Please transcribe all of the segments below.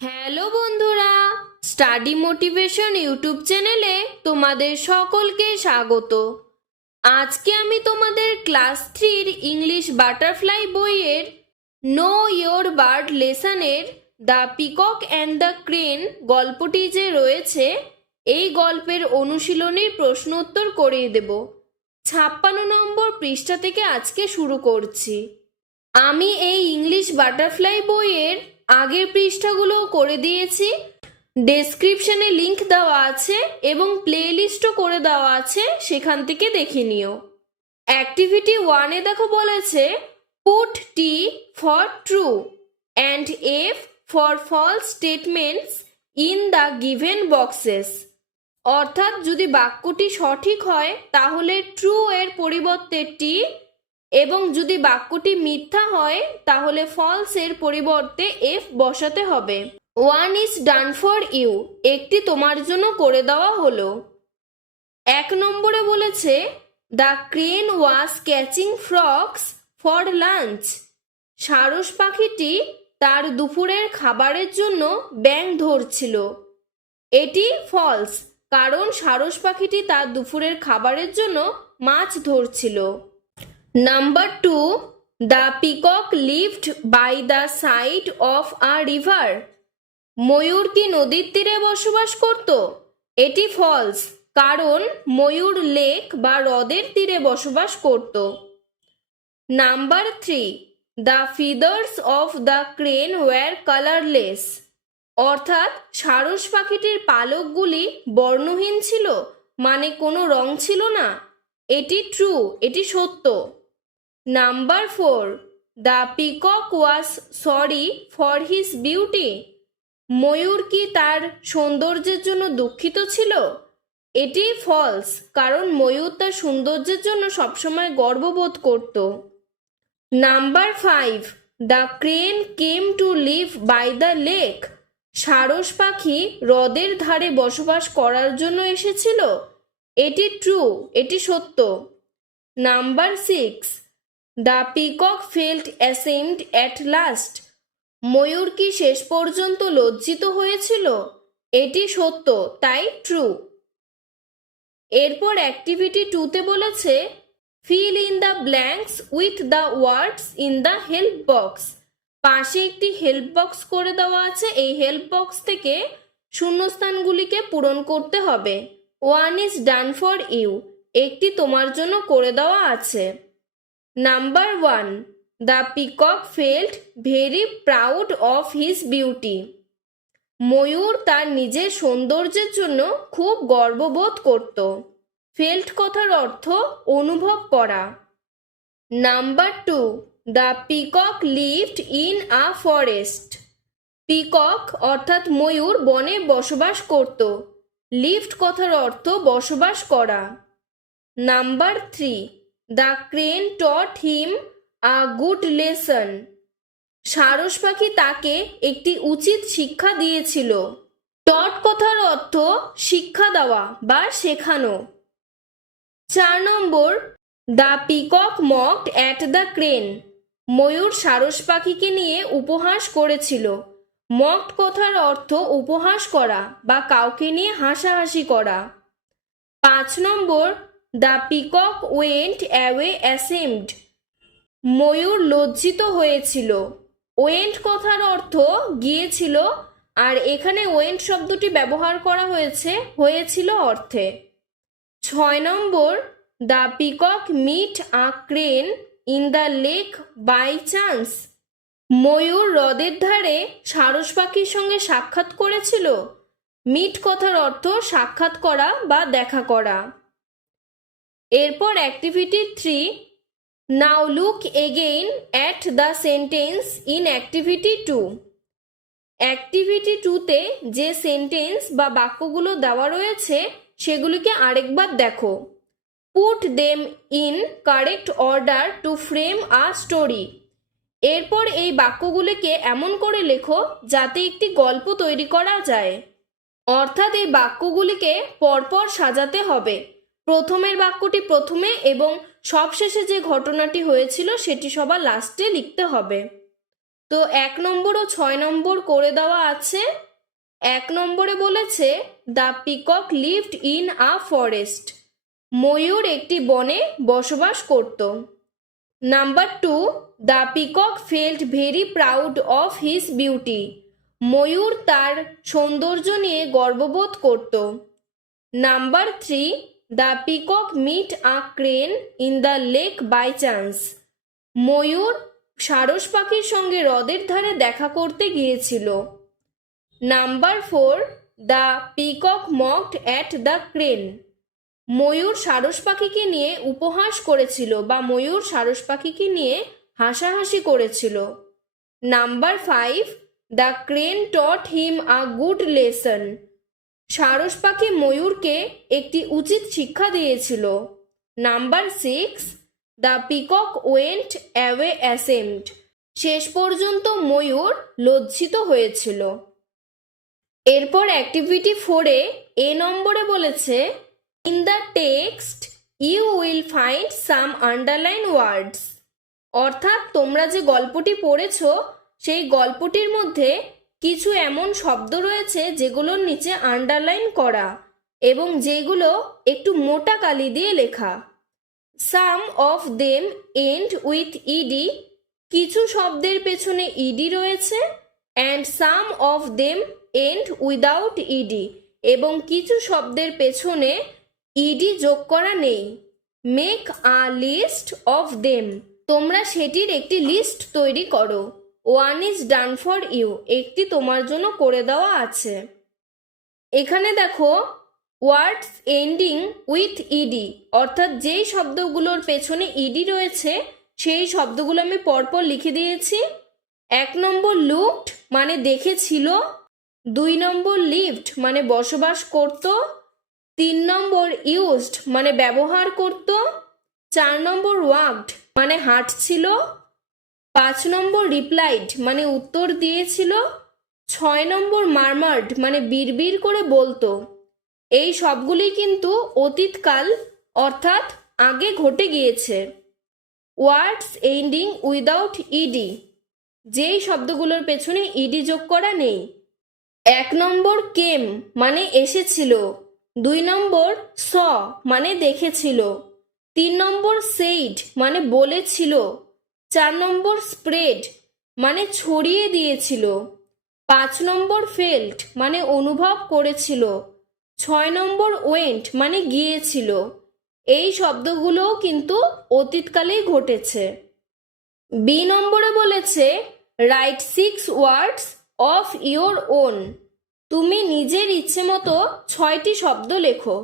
Hello বন্ধুরা, study motivation YouTube চ্যানেলে তোমাদের সকলকে স্বাগত। আজকে আমি তোমাদের ক্লাস 3-র ইংলিশ বাটারফ্লাই বইয়ের নো ইয়োর বার্ড লেসনের the peacock and the crane গল্পটি যে রয়েছে, এই গল্পের অনুশীলনীর প্রশ্ন উত্তর করিয়ে দেব। 56 নম্বর পৃষ্ঠা থেকে আজকে শুরু করছি। আমি এই ইংলিশ বাটারফ্লাই বইয়ের আগের পৃষ্ঠাগুলো করে দিয়েছি, ডেসক্রিপশনে লিংক দেওয়া আছে এবং প্লেলিস্টও করে দেওয়া আছে, সেখান থেকে দেখে নিও। অ্যাক্টিভিটি 1-এ দেখো বলেছে put T for true and F for false statements in the given boxes. অর্থাৎ যদি বাক্যটি সঠিক হয় তাহলে ট্রু এর পরিবর্তে টি, এবং যদি বাক্যটি মিথ্যা হয় তাহলে ফলস এর পরিবর্তে এফ বসাতে হবে। 1 ইজ ডান ফর ইউ, একটি তোমার জন্য করে দেওয়া হলো। 1 নম্বরে বলেছে the crane was catching frogs for lunch. সারস পাখিটি তার দুপুরের খাবারের জন্য ব্যাঙ ধরছিল। এটি ফলস, কারণ সারস পাখিটি তার দুপুরের খাবারের জন্য মাছ ধরছিল। Number 2, the peacock lived by the side of a river. ময়ূর কি নদীর তীরে বসবাস করত? এটি ফলস, কারণ ময়ূর লেক বা হ্রদের তীরে বসবাস করত। Number 3, the feathers of the crane were colourless. অর্থাৎ সারস পাখিটির পালকগুলি বর্ণহীন ছিল, মানে কোনো রং ছিল না। এটি ট্রু, এটি সত্য। Number 4, the peacock was sorry for his beauty. ময়ূর কি তার সৌন্দর্যের জন্য দুঃখিত ছিল? এটি ফলস, কারণ ময়ূর তার সৌন্দর্যের জন্য সবসময় গর্ববোধ করত। Number 5, the crane came to live by the lake. সারস পাখি হ্রদের ধারে বসবাস করার জন্য এসেছিল। এটি ট্রু, এটি সত্য। Number 6, the peacock felt ashamed at last. ময়ূর কি শেষ পর্যন্ত লজ্জিত হয়েছিল? এটি সত্য, তাই ট্রু। এরপর অ্যাক্টিভিটি 2-তে বলেছে fill in the blanks with the words in the help box. পাশে একটি হেল্প বক্স করে দেওয়া আছে, এই হেল্প বক্স থেকে শূন্যস্থানগুলিকে পূরণ করতে হবে। 1 ইজ ডান ফর ইউ, একটি তোমার জন্য করে দেওয়া আছে। Number 1, the peacock felt very proud of his beauty. ময়ূর তার নিজের সৌন্দর্যের জন্য খুব গর্ববোধ করত। ফেল্ট কথার অর্থ অনুভব করা। Number 2, the peacock lived in a forest. Peacock অর্থাৎ ময়ূর বনে বসবাস করত। লিভড কথার অর্থ বসবাস করা। Number 3, the crane taught him a good lesson. সারস পাখি তাকে একটি উচিত শিক্ষা দিয়েছিল। টট কথার অর্থ শিক্ষা দেওয়া বা শেখানো। 4 নম্বর, the peacock mocked at the crane. ময়ূর সারস পাখিকে নিয়ে উপহাস করেছিল। মকড কথার অর্থ উপহাস করা বা কাউকে নিয়ে হাসাহাসি করা। 5 নম্বর, the peacock went away ashamed. ময়ূর লজ্জিত হয়েছিল। ওয়েন্ট কথার অর্থ গিয়েছিল, আর এখানে ওয়েন্ট শব্দটি ব্যবহার করা হয়েছে হয়েছিল অর্থে। 6 নম্বর, the peacock meet a crane in the lake by chance. ময়ূর হ্রদের ধারে সারস পাখির সঙ্গে সাক্ষাৎ করেছিল। মিট কথার অর্থ সাক্ষাৎ করা বা দেখা করা। এরপর activity 3, now look again at the sentence in activity 2। Activity 2-তে যে সেন্টেন্স বা বাক্যগুলো দেওয়া রয়েছে সেগুলিকে আরেকবার দেখো। Put them in correct order to frame a story. এরপর এই বাক্যগুলিকে এমন করে লেখো যাতে একটি গল্প তৈরি করা যায়। অর্থাৎ এই বাক্যগুলিকে পরপর সাজাতে হবে। প্রথমের বাক্যটি প্রথমে এবং সবশেষে যে ঘটনাটি হয়েছিল সেটি সবার লাস্টে লিখতে হবে। তো 1 নম্বর ও 6 নম্বর করে দেওয়া আছে। 1 নম্বরে বলেছে the peacock lived in a forest, ময়ূর একটি বনে বসবাস করত। Number 2, the peacock felt very proud of his beauty, ময়ূর তার সৌন্দর্য নিয়ে গর্ববোধ করত। Number 3, the peacock meet a crane in the lake by chance, ময়ূর সারস পাখির সঙ্গে হ্রদের ধারে দেখা করতে গিয়েছিল। Number 4, the peacock mocked at the crane, ময়ূর সারস পাখিকে নিয়ে উপহাস করেছিল বা ময়ূর সারস পাখিকে নিয়ে হাসাহাসি করেছিল। Number 5, the crane taught him a good lesson, সারস পাখি ময়ূরকে একটি উচিত শিক্ষা দিয়েছিল। Number 6, the peacock went away ashamed, শেষ পর্যন্ত ময়ূর লজ্জিত হয়েছিল। এরপর অ্যাক্টিভিটি 4-এ এ নম্বরে বলেছে in the text you will find some underline words, অর্থাৎ তোমরা যে গল্পটি পড়েছ সেই গল্পটির মধ্যে কিছু এমন শব্দ রয়েছে যেগুলোর নিচে আন্ডারলাইন করা এবং যেগুলো একটু মোটা কালি দিয়ে লেখা। Some of them end with ED, কিছু শব্দের পেছনে ইডি রয়েছে, and some of them end without ED, এবং কিছু শব্দের পেছনে ইডি যোগ করা নেই। Make a list of them, তোমরা সেটির একটি লিস্ট তৈরি করো। One is done for you, একটি তোমার জন্য করে দেওয়া আছে। এখানে দেখো ওয়ার্ডস এন্ডিং উইথ ইডি, অর্থাৎ যেই শব্দগুলোর পেছনে ইডি রয়েছে সেই শব্দগুলো আমি পরপর লিখে দিয়েছি। 1 নম্বর লুকড মানে দেখেছিল, 2 নম্বর লিভড মানে বসবাস করত, 3 নম্বর ইউজড মানে ব্যবহার করত, 4 নম্বর ওয়াকড মানে হাঁটছিল, 5 নম্বর রিপ্লাইড মানে উত্তর দিয়েছিল, 6 নম্বর মারমার্ড মানে বিড়বিড় করে বলতো। এই সবগুলি কিন্তু অতীতকাল অর্থাৎ আগে ঘটে গিয়েছে। ওয়ার্ডস এন্ডিং উইদাউট ইডি, যেই শব্দগুলোর পেছনে ইডি যোগ করা নেই। 1 নম্বর কেম মানে এসেছিল, 2 নম্বর স মানে দেখেছিল, 3 নম্বর সেইড মানে বলেছিল, 4 নম্বর স্প্রেড মানে ছড়িয়ে দিয়েছিল, 5 নম্বর ফেল্ট মানে অনুভব করেছিল, 6 নম্বর ওয়েন্ট মানে গিয়েছিল। এই শব্দগুলোও কিন্তু অতীতকালেই ঘটেছে। বি নম্বরে বলেছে right 6 words of your own, তুমি নিজের ইচ্ছে মতো 6টি শব্দ লেখো।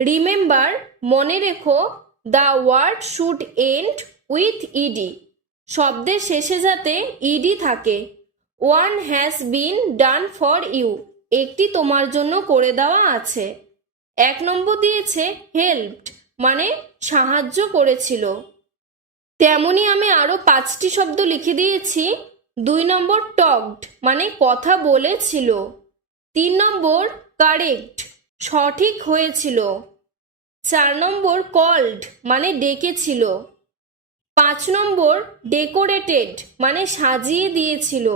রিমেম্বার মনে রেখো, the word should end with ED, শব্দের শেষে যাতে ইডি থাকে। One has been done for you, একটি তোমার জন্য করে দেওয়া আছে। 1 নম্বর দিয়েছে হেল্পড মানে সাহায্য করেছিল। তেমনি আমি আরো 5টি শব্দ লিখে দিয়েছি। 2 নম্বর টকড মানে কথা বলেছিল, 3 নম্বর কারেক্ট সঠিক হয়েছিল, 4 নম্বর কল্ড মানে ডেকেছিল, 5 নম্বর ডেকোরেটেড মানে সাজিয়ে দিয়েছিল,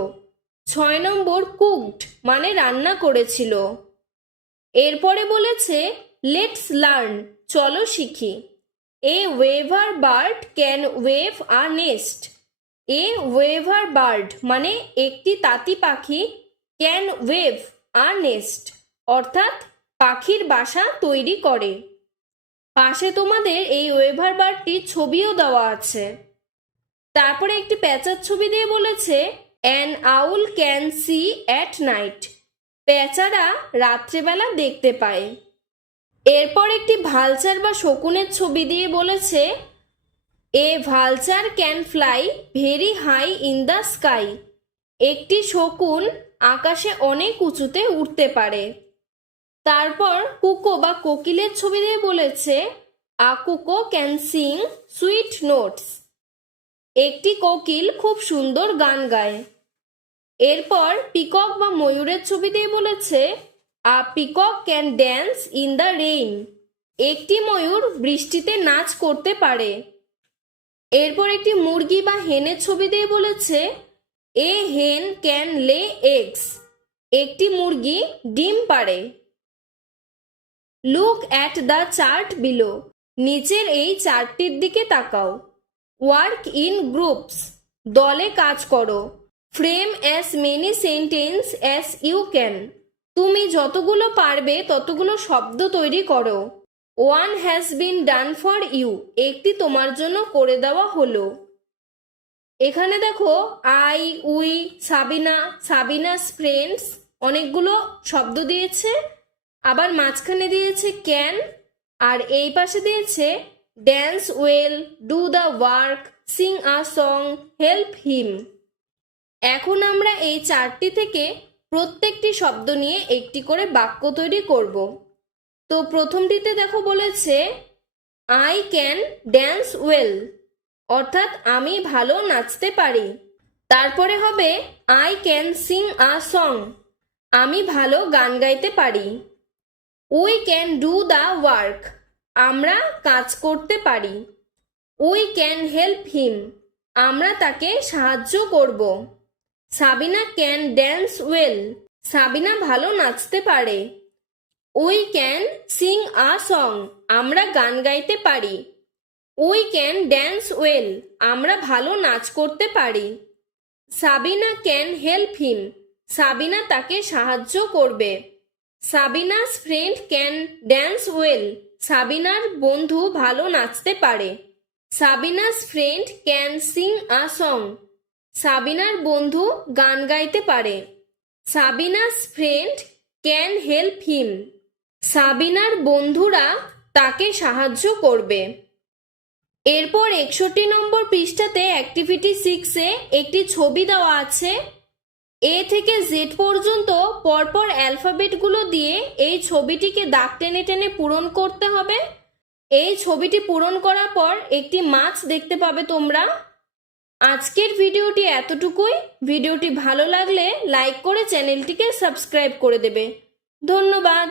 6 নম্বর কুকড মানে রান্না করেছিল। এরপরে বলেছে লেটস লার্ন, চলো শিখি। A weaver bird can weave a nest, a weaver bird মানে একটি তাঁতি পাখি, ক্যান ওয়েভ আ নেস্ট অর্থাৎ পাখির বাসা তৈরি করে। পাশে তোমাদের এই ওয়েভার বার্ডটির ছবিও দেওয়া আছে। তারপরে একটি প্যাঁচার ছবি দিয়ে বলেছে an owl can see at night, প্যাঁচারা রাত্রেবেলা দেখতে পায়। এরপর একটি ভালচার বা শকুনের ছবি দিয়ে বলেছে a vulture can fly very high in the sky, একটি শকুন আকাশে অনেক উঁচুতে উঠতে পারে। তারপর কুকো বা কোকিলের ছবি দিয়ে বলেছে আ কুকো ক্যান সিং সুইট নোটস, একটি কোকিল খুব সুন্দর গান গায়। এরপর পিকক বা ময়ূরের ছবি দিয়ে বলেছে a peacock can dance in the rain, একটি ময়ূর বৃষ্টিতে নাচ করতে পারে। এরপর একটি মুরগি বা হেনের ছবি দিয়ে বলেছে এ হেন ক্যান লে এগস, একটি মুরগি ডিম পাড়ে। Look at the chart below, নিচের এই চার্টটির দিকে তাকাও। ওয়ার্ক ইন গ্রুপস, দলে কাজ করো। Frame as many sentence as you can, তুমি যতগুলো পারবে ততগুলো শব্দ তৈরি করো। One has been done for you, একটি তোমার জন্য করে দেওয়া হলো। এখানে দেখো I, we, Sabina, Sabina's friends, অনেকগুলো শব্দ দিয়েছে। আবার মাঝখানে দিয়েছে ক্যান, আর এই পাশে দিয়েছে dance well, do the work, Singh a song, help him. এখন আমরা এই চারটি থেকে প্রত্যেকটি শব্দ নিয়ে একটি করে বাক্য তৈরি করব। তো প্রথমটিতে দেখো বলেছে আই ক্যান ড্যান্স ওয়েল, অর্থাৎ আমি ভালো নাচতে পারি। তারপরে হবে I can sing a song, আমি ভালো গান গাইতে পারি। We can do the work, আমরা কাজ করতে পারি। উই ক্যান হেল্প হিম, আমরা তাকে সাহায্য করব। Sabina can dance well, Sabina ভালো নাচতে পারে। We can sing a song, আমরা গান গাইতে পারি। উই ক্যান ড্যান্স ওয়েল, আমরা ভালো নাচ করতে পারি। Sabina can help him, Sabina তাকে সাহায্য করবে। Sabina's friend can dance well, সাবিনার বন্ধু ভালো নাচতে পারে। Sabina's friend can sing a song, সাবিনার বন্ধু গান গাইতে পারে। Sabina's friend can help him, সাবিনার বন্ধুরা তাকে সাহায্য করবে। এরপর 61 নম্বর পৃষ্ঠাতে অ্যাক্টিভিটি 6-এ একটি ছবি দেওয়া আছে। এ থেকে জেড পর্যন্ত পরপর অ্যালফাবেটগুলো দিয়ে এই ছবিটিকে দাগ টেনে টেনে পূরণ করতে হবে। এই ছবিটি পূরণ করার পর একটি মাছ দেখতে পাবে তোমরা। আজকের ভিডিওটি এতটুকুই। ভিডিওটি ভালো লাগলে লাইক করে চ্যানেলটিকে সাবস্ক্রাইব করে দেবে। ধন্যবাদ।